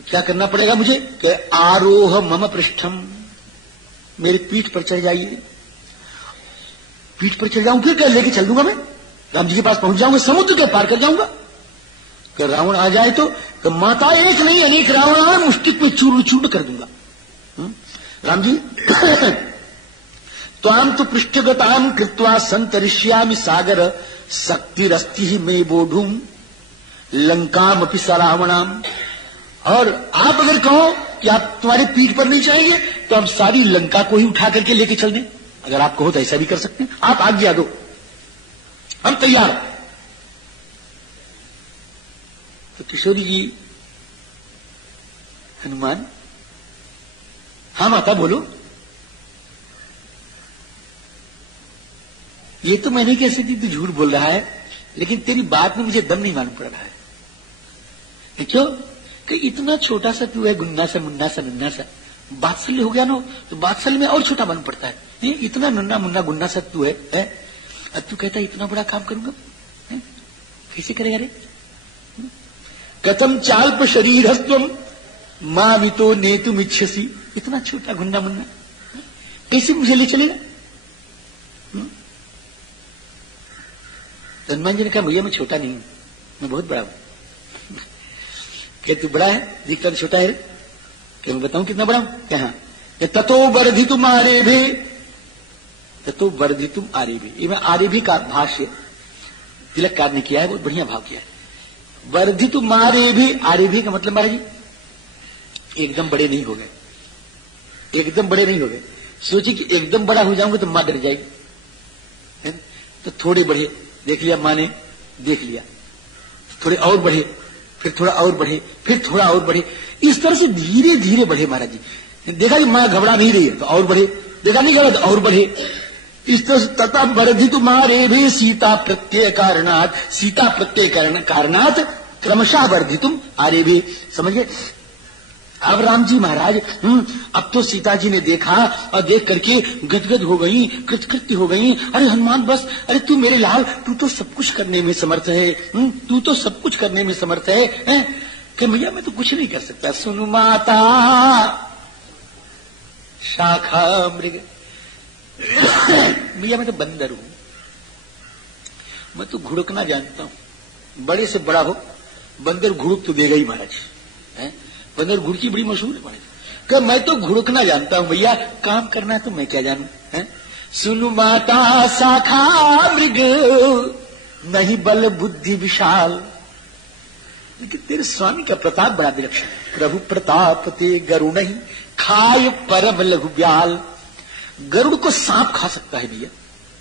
क्या करना पड़ेगा मुझे कि आरोह मम पृष्ठम, मेरी पीठ पर चढ़ जाइए। पीठ पर चढ़ जाऊं फिर क्या लेके चल दूंगा मैं, राम जी के पास पहुंच जाऊंगा, समुद्र के पार कर जाऊंगा। कि रावण आ जाए तो माता एक नहीं अनेक रावण आए, मुष्टिक में चूर्ण चूर्ण कर दूंगा। राम जी त्वाम तो पृष्ठगताम कृत्वा संतरिष्यामि सागर शक्तिरस्ति ही मे बोधूम लंकाम अपि सरावणाम। और आप अगर कहो कि आप तुम्हारी पीठ पर नहीं चाहेंगे तो हम सारी लंका को ही उठा करके लेके चल दें, अगर आप कहो तो ऐसा भी कर सकते हैं, आप आज्ञा दो, हम तैयार। तो किशोरी जी, हनुमान, हाँ माता बोलो। ये तो मैंने कैसे दी, तू झूठ बोल रहा है, लेकिन तेरी बात में मुझे दम नहीं मालूम पड़ रहा है। क्यों कि इतना छोटा सा तू है, गुन्ना सा मुन्ना सा नन्ना सा, बात्सल्य हो गया ना तो बात्सल्य में और छोटा मालूम पड़ता है। ये इतना नन्ना मुन्ना गुन्ना सा तू है, अब तू कहता है इतना बड़ा काम करूंगा, कैसे करेगा रे? कथम चाल्प शरीर हस्तम मामितो नेतुम इच्छसी, इतना छोटा गुन्ना मुन्ना कैसे मुझे ले चलेगा? हनुमान जी ने कहा भैया मैं छोटा नहीं हूं, मैं बहुत बड़ा हूं। क्या तू बड़ा है, दिखता तो छोटा है, क्या मैं बताऊं कितना बड़ा हूं? क्या ततो वर्धितुम आरेभे, ततो वर्धितुम आरेभे, ये मैं आरेभे का भाष्य तिलककार ने किया है, बहुत बढ़िया भाव किया है। वर्धितुम आरेभे, आरेभे का मतलब महाराज जी एकदम बड़े नहीं हो गए, एकदम बड़े नहीं हो गए। सोचिए कि एकदम बड़ा हो जाऊंगा तो मां डर जाएगी, तो थोड़े बढ़े, देख लिया मां ने, देख लिया, थोड़े और बढ़े, फिर थोड़ा और बढ़े, फिर थोड़ा और बढ़े, इस तरह से धीरे धीरे बढ़े महाराज जी। देखा कि मां घबरा नहीं रही है तो और बढ़े, देखा नहीं घबरा तो और बढ़े, इस तरह से तथा वर्धितु मारे भी सीता प्रत्यय कारणात, सीता प्रत्यय कारणात क्रमशः वर्धितुम आरे भी। समझिए अब राम जी महाराज अब तो सीता जी ने देखा और देख करके गदगद हो गई, कृतकृत्य हो गई। अरे हनुमान बस, अरे तू मेरे लाल, तू तो सब कुछ करने में समर्थ है, तू तो सब कुछ करने में समर्थ है, कि भैया मैं तो कुछ नहीं कर सकता। सुनु माता शाखा मृग, भैया मैं तो बंदर हूं, मैं तो घुड़कना जानता हूं, बड़े से बड़ा हो बंदर घुड़क तो देगा ही महाराज, बंदर घुड़की बड़ी मशहूर है महाराज, कि मैं तो घुड़कना जानता हूं, भैया काम करना है तो मैं क्या जानू है? सुनु माता शाखा मृग नहीं बल बुद्धि विशाल, लेकिन तेरे स्वामी का प्रताप बड़ा विलक्षण है। प्रभु प्रताप ते गरुड़ ही खाय परम लघु ब्याल, गरुड़ को सांप खा सकता है भैया।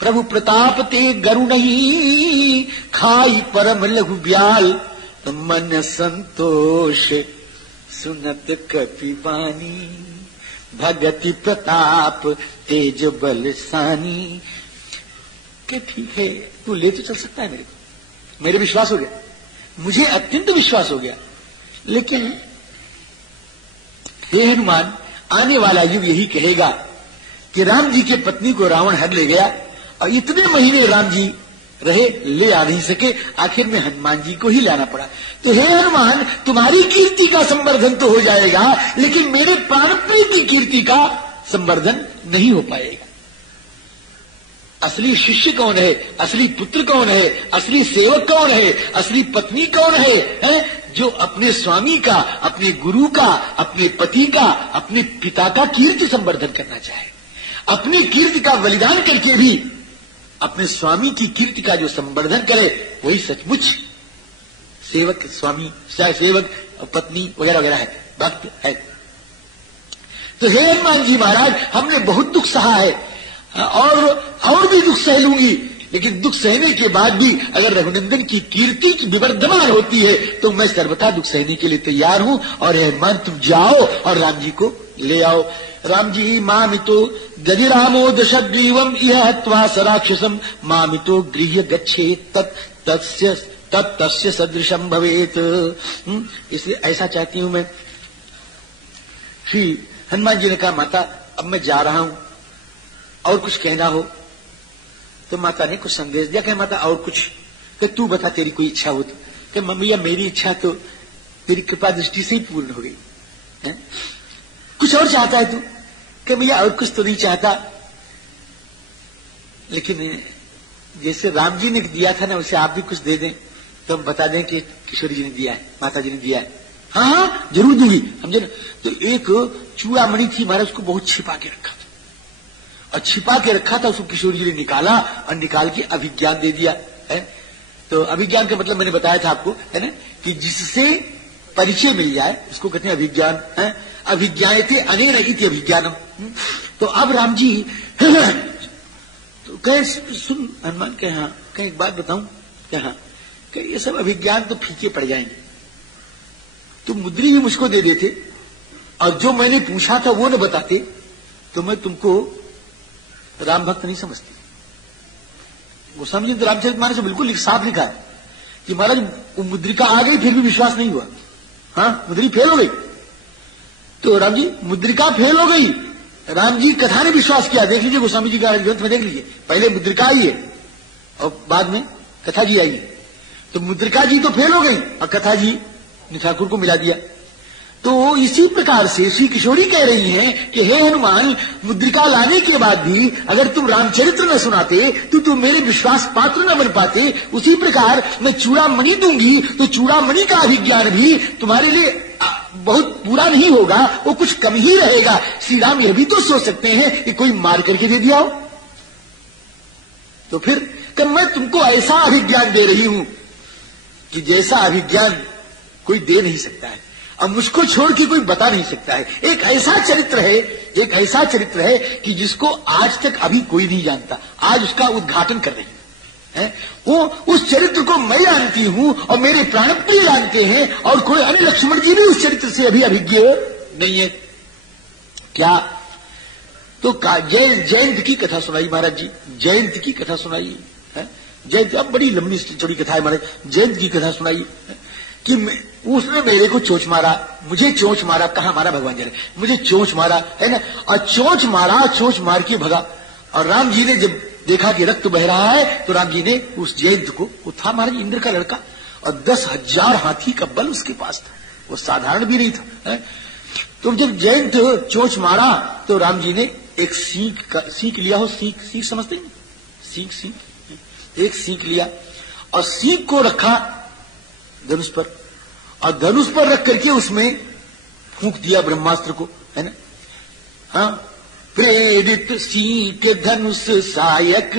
प्रभु प्रताप ते गरुड़ ही खाई परम लघु ब्याल, मन संतोष सुनत कपिवानी, भगति प्रताप तेज बल सानी। के ठीक है तू ले तो चल सकता है मेरे को, मेरे विश्वास हो गया, मुझे अत्यंत विश्वास हो गया, लेकिन हे हनुमान आने वाला युग यही कहेगा कि राम जी के पत्नी को रावण हर ले गया और इतने महीने राम जी रहे, ले आ नहीं सके, आखिर में हनुमान जी को ही लाना पड़ा। तो हे हनुमान तुम्हारी कीर्ति का संवर्धन तो हो जाएगा, लेकिन मेरे प्राणप्रिय की कीर्ति का संवर्धन नहीं हो पाएगा। असली शिष्य कौन है, असली पुत्र कौन है, असली सेवक कौन है, असली पत्नी कौन है? जो अपने स्वामी का, अपने गुरु का, अपने पति का, अपने पिता का कीर्ति संवर्धन करना चाहे, अपनी कीर्ति का बलिदान करके भी अपने स्वामी की कीर्ति का जो संवर्धन करे, वही सचमुच सेवक, स्वामी सेवक, पत्नी वगैरह वगैरह है, भक्त है। तो हे हनुमान जी महाराज हमने बहुत दुख सहा है और भी दुख सह लूंगी, लेकिन दुख सहने के बाद भी अगर रघुनंदन की कीर्ति विवर्धमान होती है तो मैं सर्वथा दुख सहने के लिए तैयार हूं। और हनुमान तुम जाओ और राम जी को ले आओ। राम जी मामितो यदि रामो दशग्रीवम इह हत्वा सराक्षसम मामितो गृह्य गच्छेत तस्य सदृशम भवेत। इसलिए ऐसा चाहती हूं मैं। श्री हनुमान जी ने कहा माता अब मैं जा रहा हूं, और कुछ कहना हो? तो माता ने कुछ संदेश दिया कि माता और कुछ, कि तू बता तेरी कोई इच्छा हो तो। कि मम्मी मेरी इच्छा तो तेरी कृपा दृष्टि से ही पूर्ण हो गई है? कुछ और चाहता है तू कि भैया और कुछ तो नहीं चाहता, लेकिन जैसे राम जी ने दिया था ना उसे आप भी कुछ दे दें तो हम बता दें कि किशोरी जी ने दिया है, माता जी ने दिया है। हाँ हाँ जरूर दूंगी, समझे ना। तो एक चूड़ामणि थी महाराज, उसको बहुत छिपा के रखा था, और छिपा के रखा था, उसको किशोरी जी ने निकाला और निकाल के अभिज्ञान दे दिया है। तो अभिज्ञान का मतलब मैंने बताया था आपको, है ना, कि जिससे परिचय मिल जाए उसको कहते हैं अभिज्ञान है। अभिज्ञायते अनेन इति अभिज्ञानम। तो अब राम जी तो कहे सुन हनुमान के, हाँ कहीं एक बात बताऊं क्या, हाँ कि ये सब अभिज्ञान तो फीके पड़ जाएंगे, तुम मुद्री भी मुझको दे देते और जो मैंने पूछा था वो न बताते तो मैं तुमको राम भक्त नहीं समझती। गोस्वामी जी तो रामचरितमानस से बिल्कुल साफ लिखा है कि महाराज वो मुद्रिका आ गई फिर भी विश्वास नहीं हुआ। हाँ मुद्री फेल हो गई, तो राम जी मुद्रिका फेल हो गई, राम जी कथा ने विश्वास किया। देख लीजिए गोस्वामी जी का ग्रंथ में देख लीजिए, पहले मुद्रिका आई है और बाद में कथा जी आई। तो मुद्रिका जी तो फेल हो गई और कथा जी ने ठाकुर को मिला दिया। तो इसी प्रकार से श्री किशोरी कह रही हैं कि हे हनुमान, मुद्रिका लाने के बाद भी अगर तुम रामचरित्र न सुनाते तो तुम मेरे विश्वास पात्र न बन पाते। उसी प्रकार मैं चूड़ामणि दूंगी तो चूड़ामणि का अभिज्ञान भी तुम्हारे लिए बहुत पूरा नहीं होगा, वो कुछ कम ही रहेगा। श्री राम यह भी तो सोच सकते हैं कि कोई मार करके दे दिया हो। तो फिर कब मैं तुमको ऐसा अभिज्ञान दे रही हूं कि जैसा अभिज्ञान कोई दे नहीं सकता है और मुझको छोड़ के कोई बता नहीं सकता है। एक ऐसा चरित्र है कि जिसको आज तक अभी कोई नहीं जानता, आज उसका उद्घाटन कर रही है। वो उस चरित्र को मैं जानती हूं और मेरे प्राणप्रिय जानते हैं, और कोई अन्य लक्ष्मण जी भी उस चरित्र से अभी अभिज्ञ नहीं है। क्या तो जयंत की कथा सुनाई महाराज जी, जयंत की कथा सुनाई है। जयंत अब बड़ी लंबी चौड़ी कथा है महाराज, जयंत की कथा सुनाई कि उसने मेरे को चोंच मारा, मुझे चोंच मारा, कहा मारा भगवान जी ने, मुझे चोंच मारा है ना, और चोंच मार के भगा। और राम जी ने जब देखा कि रक्त बह रहा है तो राम जी ने उस जयंत को, वो था महाराज इंद्र का लड़का और 10,000 हाथी का बल उसके पास था, वो साधारण भी नहीं था है? तो जब जयंत चोंच मारा तो राम जी ने एक सीख लिया हो, सीख समझते हैं, सीख एक सीख लिया और सीख को रखा धनुष पर, और धनुष पर रख करके उसमें फूंक दिया ब्रह्मास्त्र को, है ना। हाँ प्रेरित सीख धनुष सायक,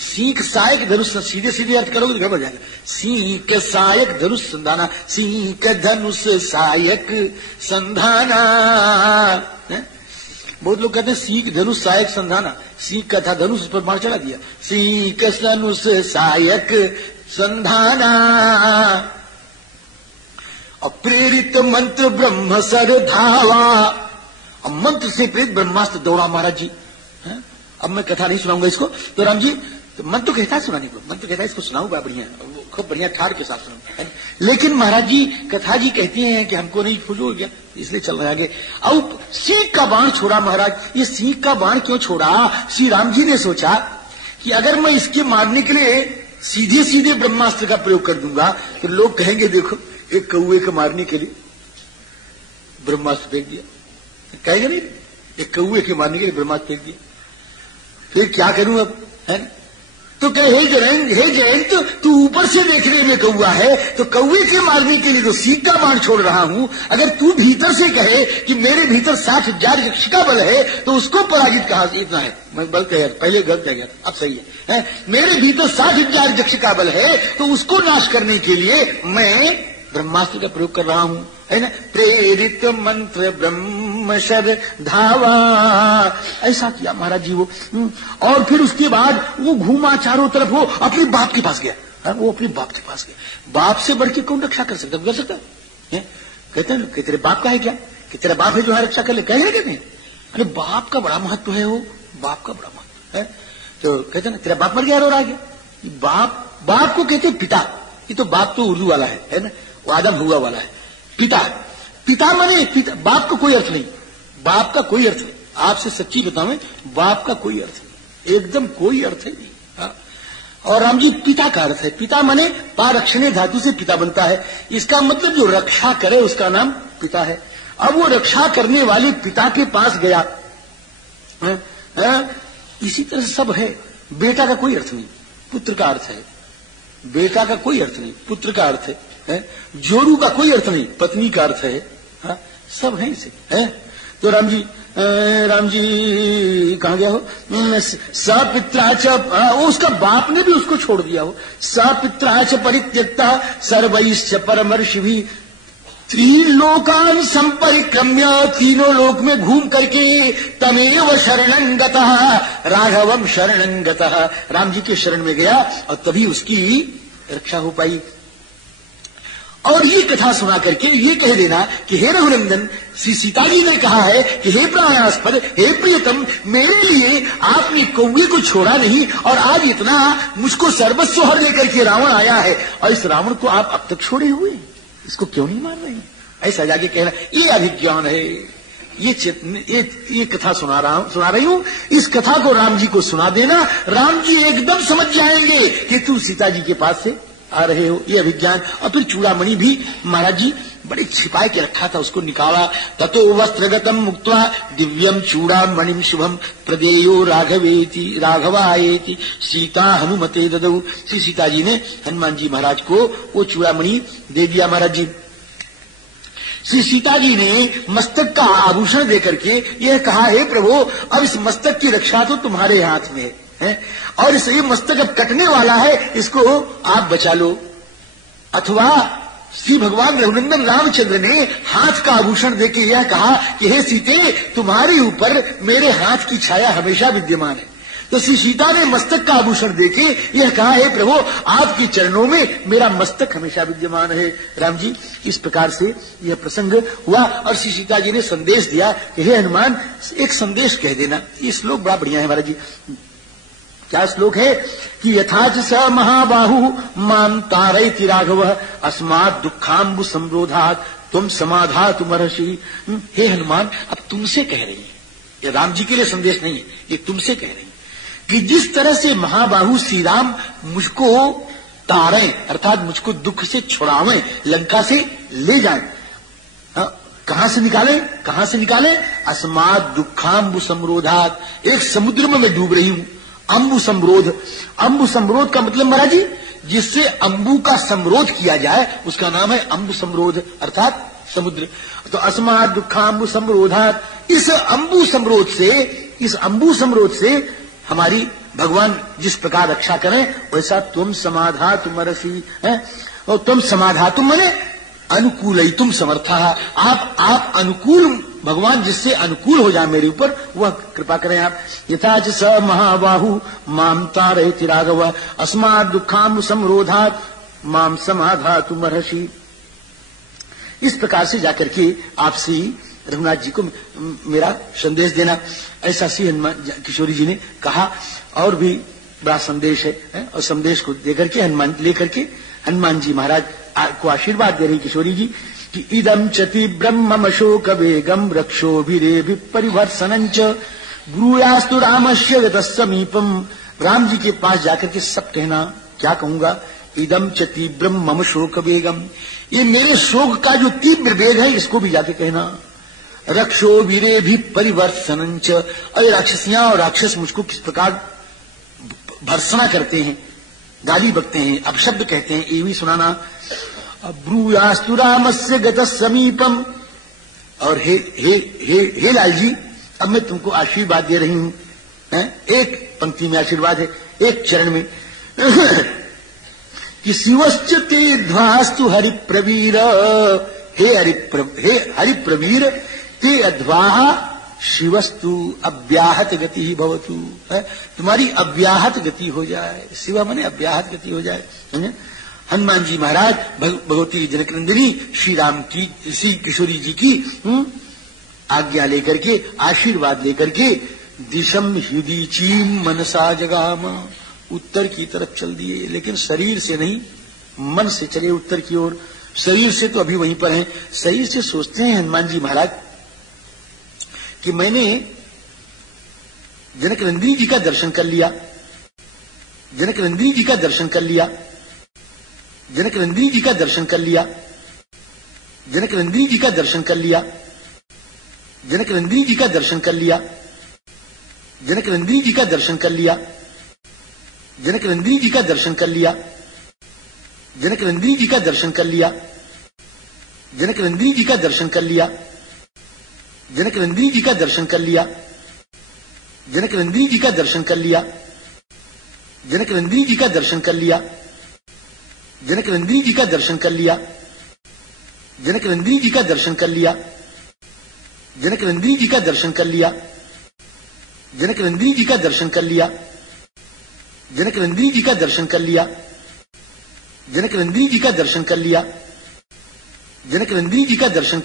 सीख सायक धनुष, सीधे सीधे अर्थ करोगे तो गड़बड़ जाएगा। सीख सायक धनुष संधाना, सीख धनुष सायक संधाना। बहुत लोग कहते हैं सीख धनुष सायक संधाना, सीख का था धनुष, उस पर मार चला दिया, सीख धनुष सायक संधाना। और प्रेरित मंत्र ब्रह्म सर धावा, और मंत्र से प्रेरित ब्रह्मास्त्र दौड़ा महाराज जी। अब मैं कथा नहीं सुनाऊंगा इसको, तो राम जी तो मन तो कहता है सुनाने को, मन तो कहता है इसको सुनाऊंगा बढ़िया, खूब बढ़िया ठाड़ के साथ सुनाऊंगा, लेकिन महाराज जी कथा जी कहती हैं कि हमको नहीं खुश हो गया, इसलिए चल रहे आगे। अब सीख का बाण छोड़ा महाराज, ये सीख का बाण क्यों छोड़ा? श्री राम जी ने सोचा कि अगर मैं इसके मारने के लिए सीधे सीधे ब्रह्मास्त्र का प्रयोग कर दूंगा तो लोग कहेंगे देखो एक कौए को मारने के लिए ब्रह्मास्त्र फेंक दिया, कहेंगे नहीं, एक कौए के मारने के लिए ब्रह्मास्त्र फेंक दिया, फिर क्या करूं अब, है ना। तो कहे हे जयंत तू ऊपर से देखने में कौआ है तो कौए के मारने के लिए तो सीख का बाण छोड़ रहा हूं, अगर तू भीतर से कहे कि मेरे भीतर 60,000 यक्ष का बल है तो उसको पराजित कहा इतना है, मैं बल कह पहले गलत कह गया, अब सही है, मेरे भीतर 60,000 यक्ष का बल है तो उसको नाश करने के लिए मैं ब्रह्मास्त्र का प्रयोग कर रहा हूं, है ना। प्रेरित मंत्र ब्रह्मशर धावा, ऐसा किया महाराज जी वो। और फिर उसके बाद वो घूमा चारों तरफ, वो अपने बाप के पास गया, वो अपने बाप के पास गया। बाप से बढ़ के कौन रक्षा कर सकता है, कर सकता है? कहते हैं कि तेरे बाप का है क्या, कि तेरा बाप है जो है रक्षा कर ले, कहे कहते हैं अरे बाप का बड़ा महत्व है, वो बाप का बड़ा महत्व है। तो कहते हैं ना तेरा बाप मर गया रो रहा गया, बाप को कहते पिता, ये तो बाप तो उर्दू वाला है ना, वो आदम हुआ वाला है। पिता माने पिता, बाप का कोई अर्थ नहीं, बाप का कोई अर्थ नहीं, आपसे सच्ची बताऊं बाप का कोई अर्थ नहीं, एकदम कोई अर्थ ही नहीं। और राम जी पिता का अर्थ है, पिता माने पारक्षणे धातु से पिता बनता है। इसका मतलब जो रक्षा करे उसका नाम पिता है। अब वो रक्षा करने वाले पिता के पास गया। इसी तरह सब है। बेटा का कोई अर्थ नहीं, पुत्र का अर्थ है। बेटा का कोई अर्थ नहीं, पुत्र का अर्थ है। जोरू का कोई अर्थ नहीं, पत्नी का अर्थ है। सब है इसे है। तो राम जी कहाँ गया हो? सपित्राच, उसका बाप ने भी उसको छोड़ दिया हो। सपित्राच परित्यक्ता सर्वैश्च परमर्षिभिः त्रिलोकान संपरिक्रम्य, तीनों लोक में घूम करके तमेव शरणं गतः राघवम शरणं गतः, राम जी के शरण में गया और तभी उसकी रक्षा हो पाई। और ये कथा सुना करके ये कह देना कि हे रघुनंदन, श्री सीता जी ने कहा है कि हे प्राणास्पद, हे प्रियतम, मेरे लिए आपने कौवे को छोड़ा नहीं और आज इतना मुझको सर्वस्व हर लेकर के रावण आया है और इस रावण को आप अब तक छोड़े हुए, इसको क्यों नहीं मार रहे हैं? ऐसा जाके कहना, ये अभिज्ञान है। ये कथा सुना रही हूं। इस कथा को राम जी को सुना देना, राम जी एकदम समझ जाएंगे कि तू सीता जी के पास से आ रहे हो, ये अभिज्ञान। और फिर चूड़ामणि भी महाराज जी बड़े छिपाए के रखा था, उसको निकाला। ततो वस्त्रगतम मुक्त्वा दिव्यम चूड़ामणिम शुभम प्रदेयो राघवायेति सीता हनुमते ददौ। श्री सीता जी ने हनुमान जी महाराज को वो चूड़ामणि दे दिया। महाराज जी श्री सीता जी ने मस्तक का आभूषण देकर के यह कहा, हे प्रभु, अब इस मस्तक की रक्षा तो तुम्हारे हाथ में है और ये मस्तक अब कटने वाला है, इसको आप बचा लो। अथवा श्री भगवान रघुनंदन रामचंद्र ने हाथ का आभूषण देके यह कहा कि हे सीते, तुम्हारे ऊपर मेरे हाथ की छाया हमेशा विद्यमान है। तो श्री सीता ने मस्तक का आभूषण देके यह कहा, हे प्रभु, आपके चरणों में मेरा मस्तक हमेशा विद्यमान है। राम जी इस प्रकार से यह प्रसंग हुआ और श्री सीता जी ने संदेश दिया कि हे हनुमान, एक संदेश कह देना। ये श्लोक बड़ा बढ़िया है महाराज जी। क्या श्लोक है कि यथाच स महाबाहु माम तारयति राघव अस्मात् दुखाम्बु संरोधात् तुम समाधातु महर्षि। हे हनुमान, अब तुमसे कह रही है, ये राम जी के लिए संदेश नहीं है, ये तुमसे कह रही है कि जिस तरह से महाबाहु श्री राम मुझको तारें, अर्थात मुझको दुख से छुड़ावें, लंका से ले जाएं। कहां से निकालें? अस्मात् दुखाम्बु संरोधात्, एक समुद्र में मैं डूब रही हूं। अम्बु संरोध का मतलब महाराज जी, जिससे अम्बु का संरोध किया जाए उसका नाम है अम्बु संरोध, अर्थात समुद्र। तो अस्मात् दुखाम्बु संरोधात्, इस अम्बु संरोध से हमारी भगवान जिस प्रकार रक्षा करें वैसा तुम समाधातु महर्षि है। और तुम समाधातु माने अनुकूलयितुम समर्था, आप अनुकूल, भगवान जिससे अनुकूल हो जाए मेरे ऊपर, वह कृपा करें आप। यथाच स महाबाहु माम तारयति राघव अस्मात् दुखाम्बु संरोधात् माम समाधातु महर्षि। इस प्रकार से जाकर के आपसे रघुनाथ जी को मेरा संदेश देना, ऐसा श्री हनुमान किशोरी जी ने कहा। और भी बड़ा संदेश है और संदेश को देकर के हनुमान जी महाराज को आशीर्वाद दे रही किशोरी जी कि इदम चति ब्रह्मशोक वेगम रक्षोभिरेभि परिवर्षणंच ब्रूयास्तु रामस्य गतः समीपम। राम जी के पास जाकर के सब कहना, क्या कहूंगा? इदम चति ब्रह्मशोक वेगम, ये मेरे शोक का जो तीव्र वेग है इसको भी जाके कहना। रक्षोभिरेभि परिवर्षणंच, अरे राक्षसियां और राक्षस मुझको किस प्रकार भर्सना करते हैं, गाली बकते हैं, अपशब्द कहते हैं, ये भी सुनाना। ब्रूयास्तु रामस्य गतः समीपम, और हे लाल जी, अब मैं तुमको आशीर्वाद दे रही हूं। एक पंक्ति में आशीर्वाद है, एक चरण में कि शिवश्च ते ध्वास्तु हरिप्रवीर, हे हरिप्रवीर ते अध्वाः शिवस्तु अव्याहत गति ही भवतु, तुम्हारी अव्याहत गति हो जाए। शिव माने अव्याहत गति हो जाए। हनुमान जी महाराज भगवती जनकनंदिनी श्री राम की, श्री किशोरी जी की आज्ञा लेकर के, आशीर्वाद लेकर के दिशम ह्युदीचीम मनसा जगाम, उत्तर की तरफ चल दिए, लेकिन शरीर से नहीं, मन से चले उत्तर की ओर। शरीर से तो अभी वहीं पर हैं, शरीर से सोचते हैं हनुमान जी महाराज कि मैंने जनकनंदिनी जी का दर्शन कर लिया, जनकनंदिनी जी का दर्शन कर लिया, जनकनंदिनी जी का दर्शन कर लिया, जनकनंदिनी जी का दर्शन कर लिया, जनकनंदिनी जी का दर्शन कर लिया, जनकनंदिनी जी का दर्शन कर लिया, जनकनंदिनी जी का दर्शन कर लिया, जनकनंदिनी जी का दर्शन कर लिया, जनकनंदिनी जी का दर्शन कर लिया, जनकनंदिनी जी का दर्शन कर लिया, जनकनंदिनी जी का दर्शन कर लिया, जनकनंदिनी जी का दर्शन कर लिया, जनकनंदिनी जी का दर्शन कर लिया, जनकनंदिनी जी का दर्शन कर लिया, जनकनंदिनी जी का दर्शन कर लिया, जनकनंदिनी जी का दर्शन कर लिया, जनकनंदिनी जी का दर्शन कर लिया, जनकनंदिनी जी का दर्शन कर लिया, जनकनंदिनी जी का दर्शन